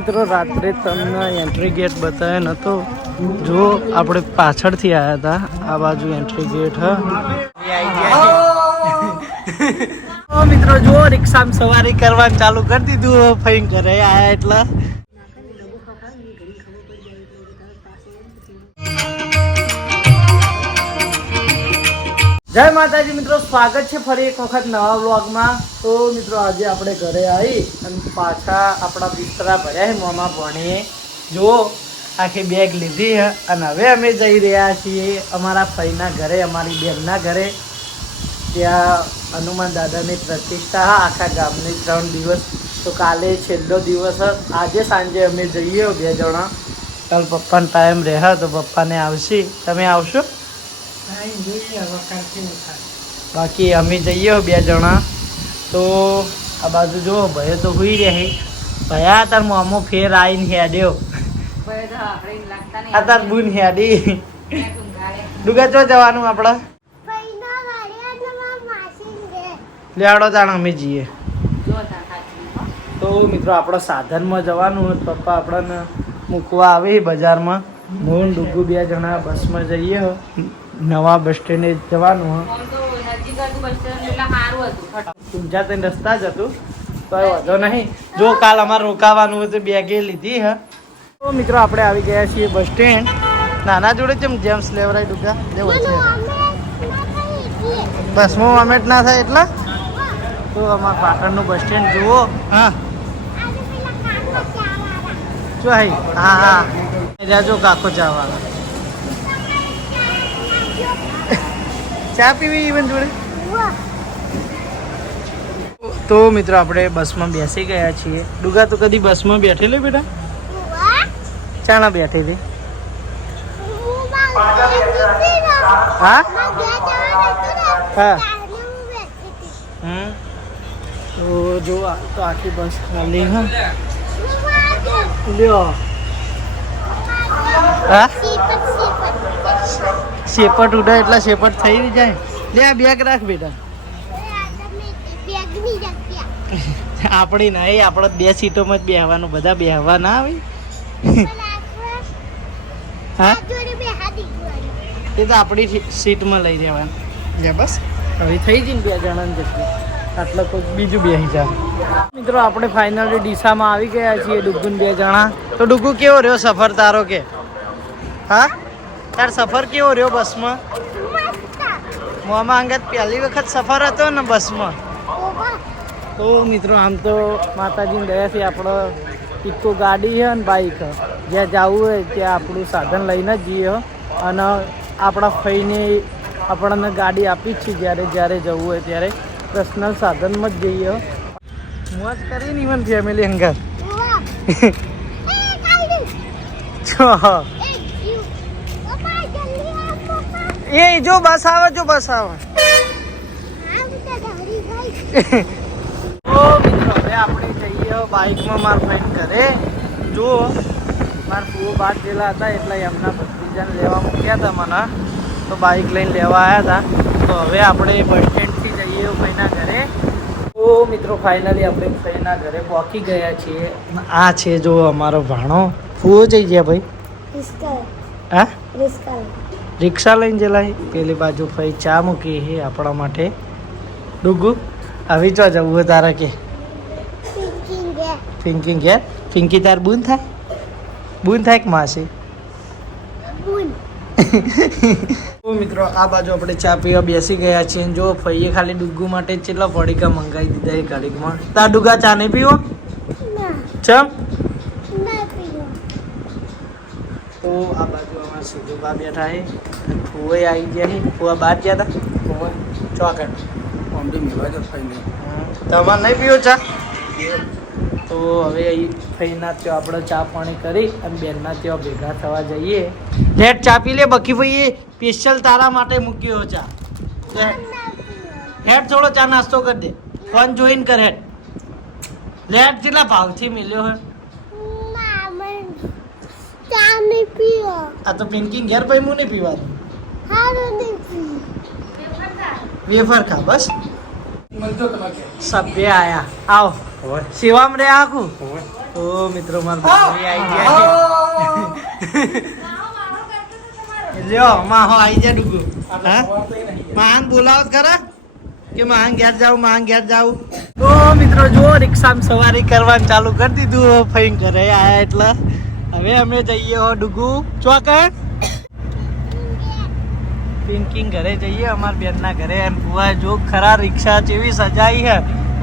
મિત્રો રાત્રે તમને એન્ટ્રી ગેટ બતાવ્યો નતો, જો આપણે પાછળથી આવ્યા હતા, આ બાજુ એન્ટ્રી ગેટ મિત્રો જો રિક્ષામાં સવારી કરવાનું ચાલુ કરી દીધું, ફઈ ઘરે આયા એટલે જય માતાજી મિત્રો, સ્વાગત છે ફરી એક વખત નવા વ્લોગમાં। તો મિત્રો આજે આપણે ઘરે આવી અને પાછા આપણા બિસ્તરા ભર્યા છે મોમાં ભણીએ, જો આખી બેગ લીધી છે અને હવે અમે જઈ રહ્યા છીએ અમારા ફઈના ઘરે, અમારી બેનના ઘરે। ત્યાં હનુમાન દાદાની પ્રતિષ્ઠા આખા ગામની 3 દિવસ, તો કાલે છેલ્લો દિવસ, આજે સાંજે અમે જઈએ 2 જણા। કાલ પપ્પાનો ટાઈમ રહે તો પપ્પાને આવશે, તમે આવશો? બાકી અમે જઈએ 2 જણા। તો આ બાજુ જો ભાઈ તો હુઈ રહે, ભયા તાર મોમો ફેર આવીને હેડ્યો, આ તાર બુન હેડી ડુગા ચો જવાનું આપણે લેવાડો તાણ અમે જઈએ। તો મિત્રો આપણે સાધનમાં જવાનું, પપ્પા આપણને મૂકવા આવે બજારમાં, હું ડુગુ 2 જણા બસમાં જઈએ, નવા બસ સ્ટેન્ડે જવાનું ઊંઝા તઈને રસ્તા જ હતું, તો વાંધો નહીં। જો કાલ અમારે રોકાવાનું હોય તો બેગે લીધી હે। તો મિત્રો આપણે આવી ગયા છીએ બસ સ્ટેન્ડ, નાના જોડે જેમ જેમ્સ લેવરાય ડુગા લેવો છે, બસમાં વોમેટ ના થાય એટલા। તો અમારા પાટણનું બસ સ્ટેન્ડ જુઓ, હા જો હા હા જો કાકો ચાવાળા ચા પીવી ઇવન જોડે। તો મિત્રો આપણે બસમાં બેસી ગયા છીએ। ડુગા તો કદી બસમાં બેઠેલી બેટા? ચાણા બેઠેલી? હા હા તો જો તો આખી બસ ખાલી હા લ્યો હા શેપટ ઉડે એટલે શેપટ થઈ જાય। લે આ બેગ રાખ બેટા, આપણી નહીં, આપણે 2 સીટોમાં જ બેહવાનું, બધા બેહવા ના આવે હા, એ તો આપણી સીટમાં લઈ જવાનું લે બસ। હવે થઈ જઈને 2 જણાને જેટલું, આટલા કોઈ બીજું બેસી જાય। મિત્રો આપણે ફાઇનલી ડીસામાં આવી ગયા છીએ, ડુગ્ગુને 2 જણા। તો ડુગ્ગુ કેવો રહ્યો સફર તારો કે? હા તાર સફર કેવો રહ્યો બસમાં? મોમાં અંગત પહેલી વખત સફર હતો ને બસમાં? તો મિત્રો આમ તો માતાજીની દયાથી આપણો ઇકો ગાડી છે અને બાઈક, જ્યાં જવું હોય ત્યાં આપણું સાધન લઈને જ જઈએ, અને આપણા ફઈને આપણને ગાડી આપી જ છે, જ્યારે જ્યારે જવું હોય ત્યારે પર્સનલ સાધનમાં જ જઈએ। મોજ કરીને ઇવન ફેમિલી અંગત એ જો બસ આવે, જો બસ આવે। તો મિત્રો હવે આપણે જઈએ બાઇકમાં મારા ફ્રેન્ડ ઘરે। જો મારા ફૂવો બાદ ગયેલા હતા એટલે એમના ભત્રીજાને લેવા મૂક્યા હતા મને, તો બાઇક લઈને લેવા આવ્યા હતા। તો હવે આપણે બસ સ્ટેન્ડથી જઈએ ફઈના ઘરે। તો મિત્રો ફાઇનલી આપણે ફઈના ઘરે પહોંચી ગયા છીએ। આ છે જો અમારો ભાણો, ફૂવો જઈ ગયા ભાઈ, હા રિક્ષા લઈને જલાય, પેલી બાજુ ફઈ ચા મૂકી છે આપણા માટે। ડુગુ હવે ચો જવું હોય તારા કે? પિંકી ઘેર? પિંકી તાર બૂન થાય? બૂન થાય કે માસી? તો મિત્રો આ બાજુ આપણે ચા પીવા બેસી ગયા છીએ। જો ફઈએ ખાલી ડુગ્ગુ માટે કેટલા પડીકા મંગાવી દીધા એ ઘડીકમાં। તાર ડુગા ચા નહીં પીવો? ચમ? તો આ બાજુ અમારા સીધુબા બેઠા છે, ફુવાઈ આવી ગયા છે। ફુવા બહાર ગયા હતા ચોકડ, તમારે નહીં પીવો ચા? તો હવે અહીં ફઈના ત્યાં આપણે ચા પાણી કરી અને બેનના ત્યાં ભેગા થવા જઈએ। લેટ ચા પી લે બકી ભાઈએ, સ્પેશિયલ તારા માટે મૂક્યો ચા। હેડ થોડો ચા નાસ્તો કરી દે, ફોન જોઈન કર હેડ। લેટ કેટલા ભાવથી મિલ્યો હે? આ તો પિંકી ઘેર ભાઈ હું નહીં પીવાનું, વેફર ખા બસ। સભ્ય આયા આવો શિવામ રે આખું તો મિત્રો મારા ભાઈ આવી ગયા લ્યો માહો આવી જા ડુગુ હા માંગ બોલાવ ખરા કે માંગ ઘેર જાઉં તો મિત્રો જો રિક્ષામાં સવારી કરવાનું ચાલુ કરી દીધું ફઈન ઘરે આયા એટલે હવે અમે જઈએ હો ડુગુ ચોકડ પિંકિંગ ઘરે જઈએ અમાર બેનના ઘરે એમ બુआ જો ખરા રિક્ષા જેવી સજાઈ હે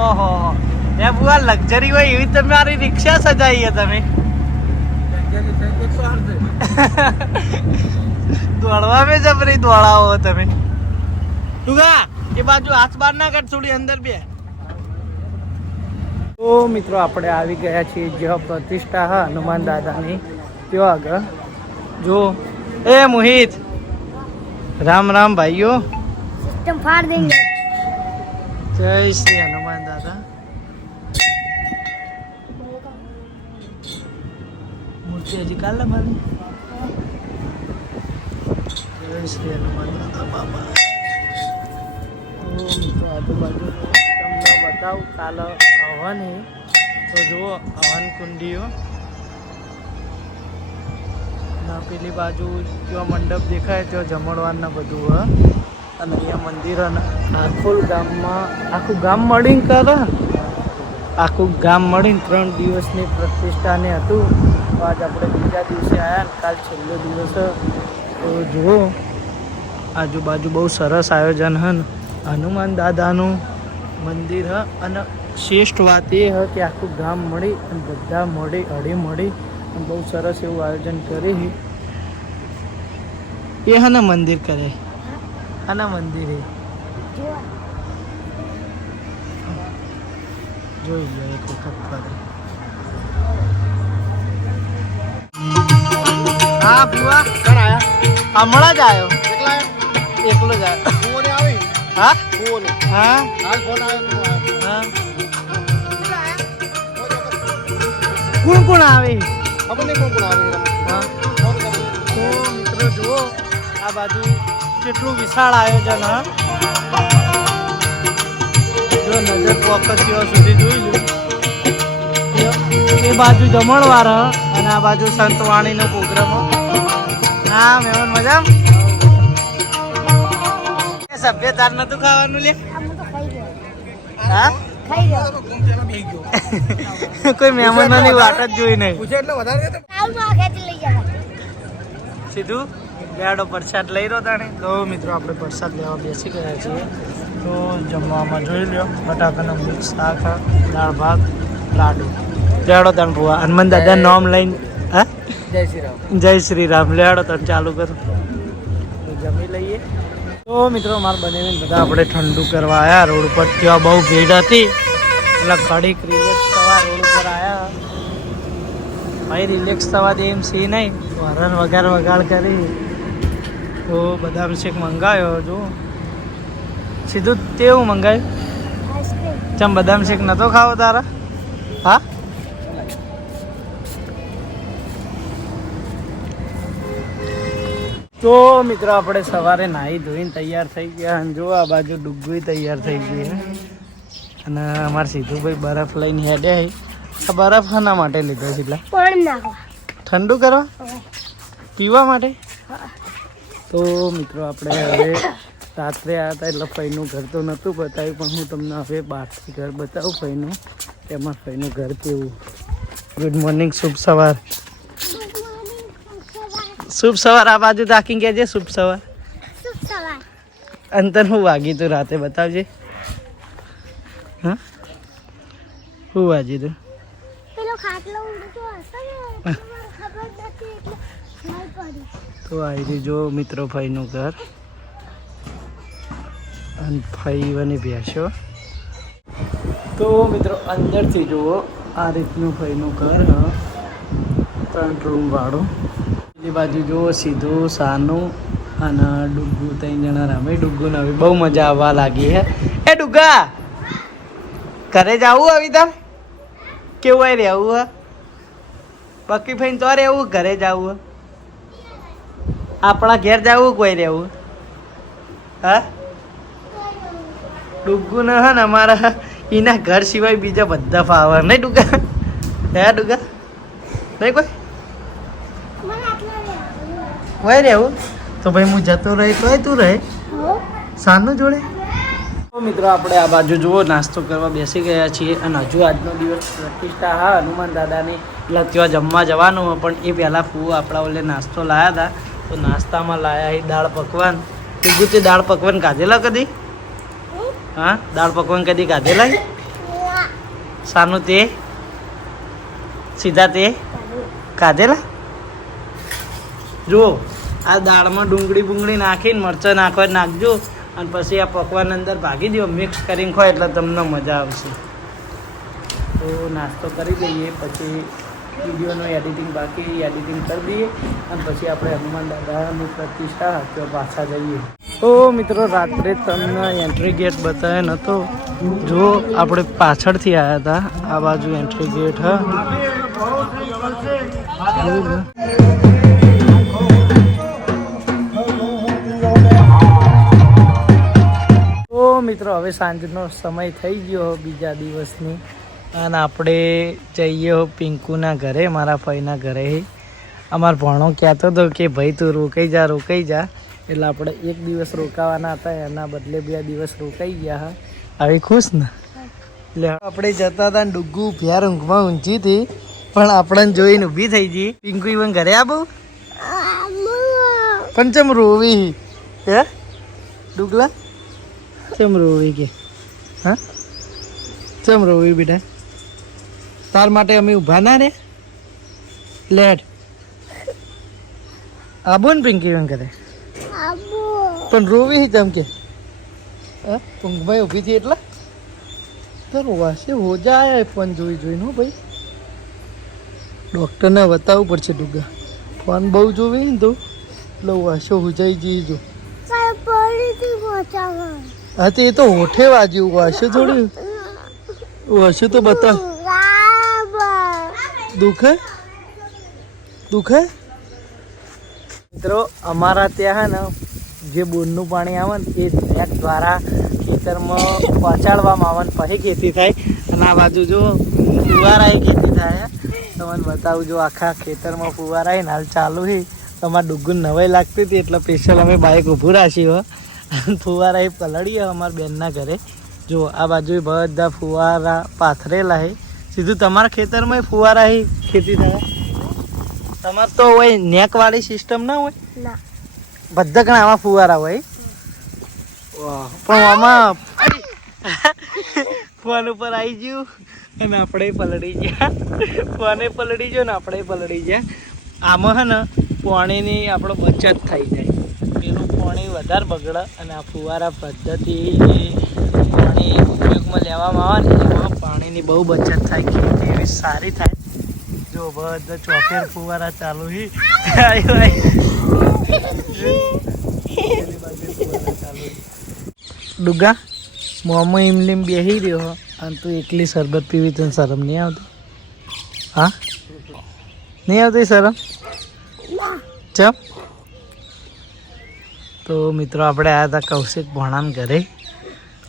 ઓહો એ બુआ લક્ઝરી હોય એવી તમારી રિક્ષા સજાઈ હે તમે દોડવા में જબરી દોડાવો તમે ડુગા એ બાજુ હાથ બાર ના કર થોડી અંદર બે તો મિત્રો આપણે આવી ગયા છીએ જ્યાં પ્રતિષ્ઠા હા હનુમાન દાદાની ત્યાં આગળ જો એ મોહિત રામ રામ ભાઈઓ सिस्टम फाड़ देंगे जय श्री हनुमान दादा मूर्ति हजी काल मारी जय श्री हनुमान दादा बाबा तो આજુબાજુ તમને બતાવું કાલ હવન હે તો જુઓ હવન કુંડીઓ ના પેલી બાજુ ત્યાં મંડપ દેખાય ત્યાં જમણવારના બધું હ અને અહીંયા મંદિર આખું ગામ મળીને કરે આખું ગામ મળીને 3 દિવસની પ્રતિષ્ઠાને હતું તો આજ આપણે બીજા દિવસે આવ્યા ને કાલ છેલ્લો દિવસ તો જુઓ આજુબાજુ બહુ સરસ આયોજન હે ને હનુમાન દાદાનું મંદિર હ અને શ્રેષ્ઠ વાત એ હ કે આખું ગામ મળી અને બધા હળી મળી અને બહુ સરસ એવું આયોજન કરી એ હને મંદિર કરે આના મંદિરે જોઈ લો એક વખત ફરી હા બુआ કણ આયા હમણાં જ આવ્યો એકલો જ આવ્યો ફોન આવે હા ફોન હા હાલ ફોન આવ્યો હા કોણ આવે ખબર નહીં કોણ આવે હા તો મિત્રો જુઓ આ બાજુ કેટલું વિશાળ આયોજન હા જો નજર પોકતીઓ સુધી જોઈ લો એ બાજુ જમણવાર અને આ બાજુ સંતવાણીનો પ્રોગ્રામ હા મેવન મજા સભ્યતાર નતું ખાવાનું લે હા કોઈ મહેમાનોની વાટ જ જોઈ નહીં સીધું બેડો પ્રસાદ લઈ રહ્યો તાણે તો મિત્રો આપણે પ્રસાદ લેવા બેસી ગયા છીએ તો જમવામાં જોઈ લ્યો બટાકાનું મિક્સ શાક દાળ ભાત લાડુ લેડો તાણ ભુવા હનુમાન દાદા નામ લઈને હા જય શ્રી રામ લેડો તાણ ચાલુ કરો તો જમી લઈએ તો મિત્રો મારા બનેવીને બધા આપણે ઠંડુ કરવા આવ્યા રોડ ઉપર ત્યાં બહુ ભીડ હતી એટલે ઘડીક રિલેક્સ થવા રોડ ઉપર આવ્યા ભાઈ રિલેક્સ થવા દે એમ સી નહીં હરણ વગાડ કરી તો બદામ શેક મંગાવ્યો જો સીધું તેવું મંગાવ્યું ચમ બદામ શેક નતો ખાવો તારા હા તો મિત્રો આપણે સવારે નાહી ધોઈને તૈયાર થઈ ગયા અને જો આ બાજુ ડુગ્ગુય તૈયાર થઈ ગઈ અને અમારે સીધુભાઈ બરફ લઈને હેડે આ બરફ શાના માટે લીધો છે એટલે ઠંડુ કરવા પીવા માટે તો મિત્રો આપણે હવે રાત્રે આવ્યા હતા એટલે ફઈનું ઘર તો નહોતું બતાવ્યું પણ હું તમને હવે બહારથી ઘર બતાવું ફઈનું તેમાં ફઈનું ઘર કેવું ગુડ મોર્નિંગ શુભ સવાર શુભ સવાર આ બાજુ તાકી કહેજે શુભ સવાર અંતર હું વાગી તું રાતે બતાવજે હા હું વાગી તું તો આવી રહ્યું જો મિત્રો ફઈનું ઘર અને ફઈ અને ભેંસો તો મિત્રો અંદરથી જુઓ આ રીતનું ફઈનું ઘર 3 રૂમ વાળું પેલી બાજુ જુઓ સીધું સાનું અને ડુગ્ગુ 3 જણા રમે ડુગ્ગુને હવે બહુ મજા આવવા લાગી હે એ ડુગ્ગા ઘરે જવું હવે તાર કેવું આવી રહેવું હે બાકી ફઈને તો રહેવું ઘરે જવું આપણા ઘેર જવું કોઈ રહેવું હા ડુગ્ગુને હે ને અમારા એના ઘર સિવાય બીજા બધા ફાવર નહીં ડુગ્ગા હે ડુગા નહીં કોઈ મને આટલા રે વય રહેવું તો ભાઈ હું જતો રહી તોય તું રહે સાનું જોડે. તો મિત્રો આપણે આ બાજુ જુઓ નાસ્તો કરવા બેસી ગયા છીએ અને હજુ આજનો દિવસ પ્રતિષ્ઠા હા હનુમાન દાદાની એટલે ત્યાં જમવા જવાનું હોય પણ એ પહેલાં ફૂ આપણા ઓલે નાસ્તો લાવ્યા હતા તો નાસ્તામાં લાવ્યા એ દાળ પકવાન બીજું તે દાળ પકવાન કાઢેલા કદી હા દાળ પકવાન કદી કાઢેલા સાનું તે સીધા તે કાઢેલા જુઓ આ દાળમાં ડુંગળી બુંગળી નાખીને મરચાં નાખો નાખજો અને પછી આ પકવાન અંદર ભાગી દો મિક્સ કરીને ખો એટલે તમને મજા આવશે. તો નાસ્તો કરી દઈએ પછી વિડીયોનું એડિટિંગ બાકી એડિટિંગ કરી દઈએ અને પછી આપણે હનુમાન દાદાની પ્રતિષ્ઠા તો પાછા જઈએ. તો મિત્રો રાત્રે તમને એન્ટ્રી ગેટ બતાવ્યો નહોતો જો આપણે પાછળથી આવ્યા હતા આ બાજુ એન્ટ્રી ગેટ હા. તો મિત્રો હવે સાંજનો સમય થઈ ગયો બીજા દિવસની અને આપણે જઈએ પિંકુના ઘરે મારા ફઈના ઘરે. અમારો ભણો કહેતો હતો કે ભાઈ તું રોકાઈ જા એટલે આપણે એક દિવસ રોકાવાના હતા એના બદલે 2 દિવસ રોકાઈ ગયા. હવે ખુશ ને એટલે આપણે જતા હતા ને ડુગ્ગુ ભેર ઊંઘમાં ઊંચી હતી પણ આપણને જોઈને ઊભી થઈ ગઈ. પિંકુ ઇવન ઘરે આબુ પણ ચમ રોવી હે ડુગલા ચમ રોવી કે હા ચમ રોવી બેટા તાર માટે અમે ઊભા ના રે લેટ આબુ ને પિંકી ઇવન ઘરે પણ રોવી ચમ કે ઊંઘમાં ઊભી હતી એટલે તો રોવાશે હોજા આયા ફોન જોઈને હો ભાઈ ડૉક્ટરને બતાવવું પડશે ડુગા ફોન બહુ જોવી ને તો એટલે વાસો હુજાઈ જઈ જો હા તો એ તો હોઠે વાગ્યું વાસો થોડી વાસો તો બતા દુખે મિત્રો અમારા ત્યાં હે ને જે બોરનું પાણી આવે ને એ નેક દ્વારા ખેતરમાં પહોંચાડવામાં આવે ને પછી ખેતી થાય અને આ બાજુ જો ફુવારાએ ખેતી થાય તમને બતાવું જો આખા ખેતરમાં ફુવારાએ હાલ ચાલુ છે. તમારે ડુગ્ગુન નવાઈ લાગતી હતી એટલે સ્પેશિયલ અમે બાઇક ઊભું રાખી હોય ફુવારાએ પલળીએ અમારા બેનના ઘરે. જો આ બાજુ બધા ફુવારા પાથરેલા છે સીધું તમારા ખેતરમાં ફુવારા ખેતી થાય. તમારે તો હોય નેકવાળી સિસ્ટમ ના હોય બધા ઘણા આમાં ફુવારા હોય પણ આમાં ફોન ઉપર આવી ગયું અને આપણે પલળી ગયા ફોને પલળી ગયો ને આપણે પલળી ગયા. આમાં હે ને પાણીની આપણો બચત થઈ જાય પેલું પાણી વધારે બગડે અને આ ફુવારા પદ્ધતિ પાણી ઉપયોગમાં લેવામાં આવે ને એમાં પાણીની બહુ બચત થાય ખેતી એવી સારી થાય. જો બધા ચોફેર ફુવારા ચાલુ ડુગા મોમાં ઇમલીમ બેસી રહ્યો અને તું એકલી શરબત પીવી તને શરમ નહીં આવતી હા નહીં આવતી શરમ ચમ. તો મિત્રો આપણે આવ્યા હતા કૌશિક ભણાન ઘરે.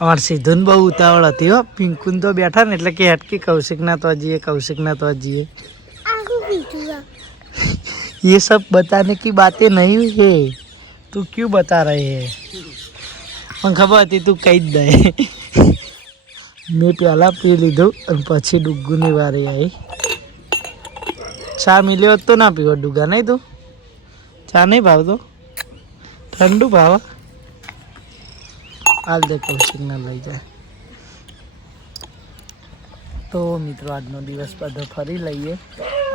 અમારે સીધું બહુ ઉતાવળ હતી હો પિંકુન તો બેઠા ને એટલે કે હટકી કૌશિકના તો જઈએ ये सब बताने की बातें नहीं है तू क्यों बता रहे है મને ખબર હતી તું કહી જ દે. મેં પહેલાં પી લીધું અને પછી ડુગ્ગુની વારી આવી. ચા મિલ્યો તો ના પીવો ડુગા નહીં તું ચા નહીં ભાવતો ઠંડુ ભાવ હાલ દે કૌશિકને લઈ જાય. તો મિત્રો આજનો દિવસ બધો ફરી લઈએ.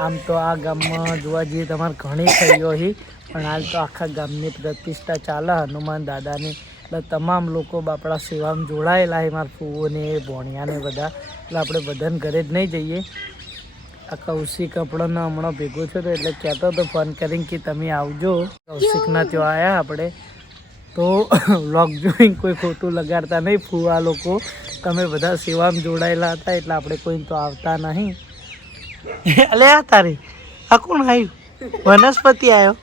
આમ તો આ ગામમાં જોવા જઈએ તમારે ઘણી થઈઓ છે પણ હાલ તો આખા ગામની પ્રતિષ્ઠા ચાલે હનુમાન દાદાની એટલે તમામ લોકો બાપડા સેવામાં જોડાયેલા છે મારા ફૂઓને ભોણિયાને બધા એટલે આપણે બધાને ઘરે જ નહીં જઈએ. આ કૌશિક આપણને હમણાં ભેગો થયો એટલે કહેતો હતો ફોન કરીને કે તમે આવજો કૌશિકના ત્યાં આવ્યા આપણે તો વ્લોગ જોઈને કોઈ ખોટું લગાડતા નહીં. ફૂવા લોકો તમે બધા સેવામાં જોડાયેલા હતા એટલે આપણે કોઈ તો આવતા નહીં. અલે આ તારી આ કોણ આવ્યું વનસ્પતિ આવ્યો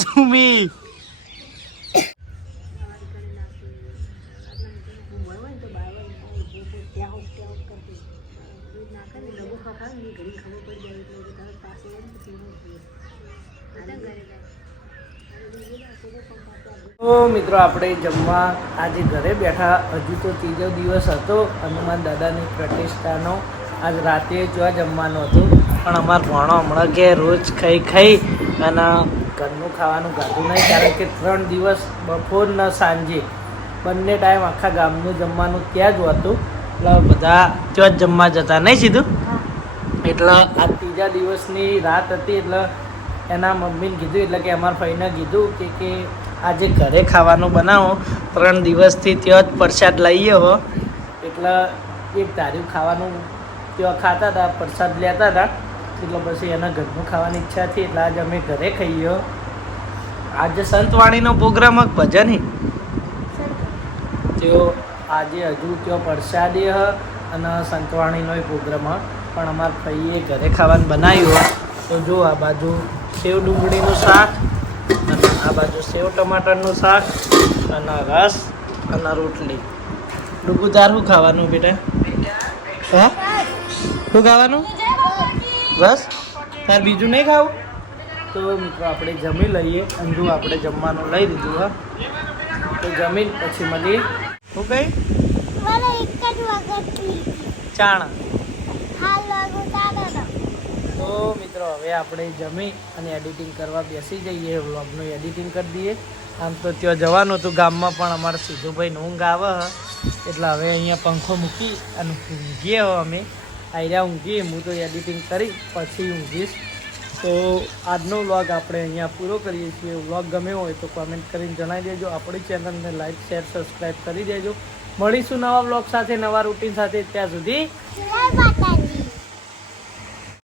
સુમી તો મિત્રો આપણે જમવા આજે ઘરે બેઠા. હજુ તો ત્રીજો દિવસ હતો હનુમાન દાદાની પ્રતિષ્ઠાનો. આજ રાતે જો જમવાનું હતું, પણ અમારો ભણો હમણાં કે રોજ ખાઈ અને ઘરનું ખાવાનું ખાધું નહીં, કારણ કે 3 દિવસ બપોરના સાંજે બંને ટાઈમ આખા ગામનું જમવાનું ત્યાં જ હતું. એટલે બધા ત્યાં જ જમવા જતા નહીં સીધું. એટલે આ ત્રીજા દિવસની રાત હતી. એટલે એના મમ્મીને કીધું, એટલે કે અમારા ભાઈને કીધું કે આજે ઘરે ખાવાનું બનાવો. 3 દિવસથી ત્યાં જ પ્રસાદ લઈએ હો. એટલે એક ધાર્યું ખાવાનું ત્યાં ખાતા હતા, પ્રસાદ લેતા હતા. એટલે પછી એના ઘરનું ખાવાની ઈચ્છા હતી, એટલે આજે અમે ઘરે ખાઈએ. આજે સંતવાણીનો પ્રોગ્રામ ભજન તેઓ આજે હજુ ત્યાં પ્રસાદી અને સંતવાણીનો પ્રોગ્રામ પણ અમારા ભાઈએ ઘરે ખાવાનું બનાવ્યું. તો જો આ બાજુ સેવ ડુંગળીનું શાક, અને આ બાજુ સેવ ટમાટરનું શાક, અને રસ અને રોટલી. ડુગુ તાર શું ખાવાનું બેટા? હા, શું ખાવાનું? બસ, તાર બીજું નહીં ખાવું? તો મિત્રો આપણે જમી લઈએ. અંજુ આપણે જમવાનું લઈ દીધું. હા, તો જમીન પછી મળીએ. શું કહી? મારે એક જ વખત ચાણા. હાલ લાગુ દાદા. તો મિત્રો હવે આપણે જમી અને એડિટિંગ કરવા બેસી જઈએ. વ્લોગનું એડિટિંગ કરી દઈએ. આમ તો ત્યાં જવાનું હતું ગામમાં, પણ અમારા સિદ્ધુભાઈને ઊંઘ આવે, એટલે હવે અહીંયા પંખો મૂકી અને ઊંઘીએ. હવે અમે આયરા ઊંઘીએ. હું તો એડિટિંગ કરી પછી ઊંઘીશ. તો આજનો વ્લોગ આપણે અહીંયા પૂરો કરીએ છીએ. વ્લોગ ગમ્યો હોય તો કોમેન્ટ કરીને જણાવી દેજો. આપણી ચેનલને લાઈક, શેર, સબસ્ક્રાઈબ કરી દેજો. મળીશું નવા વ્લોગ સાથે, નવા રૂટીન સાથે. ત્યાં સુધી જય માતાજી.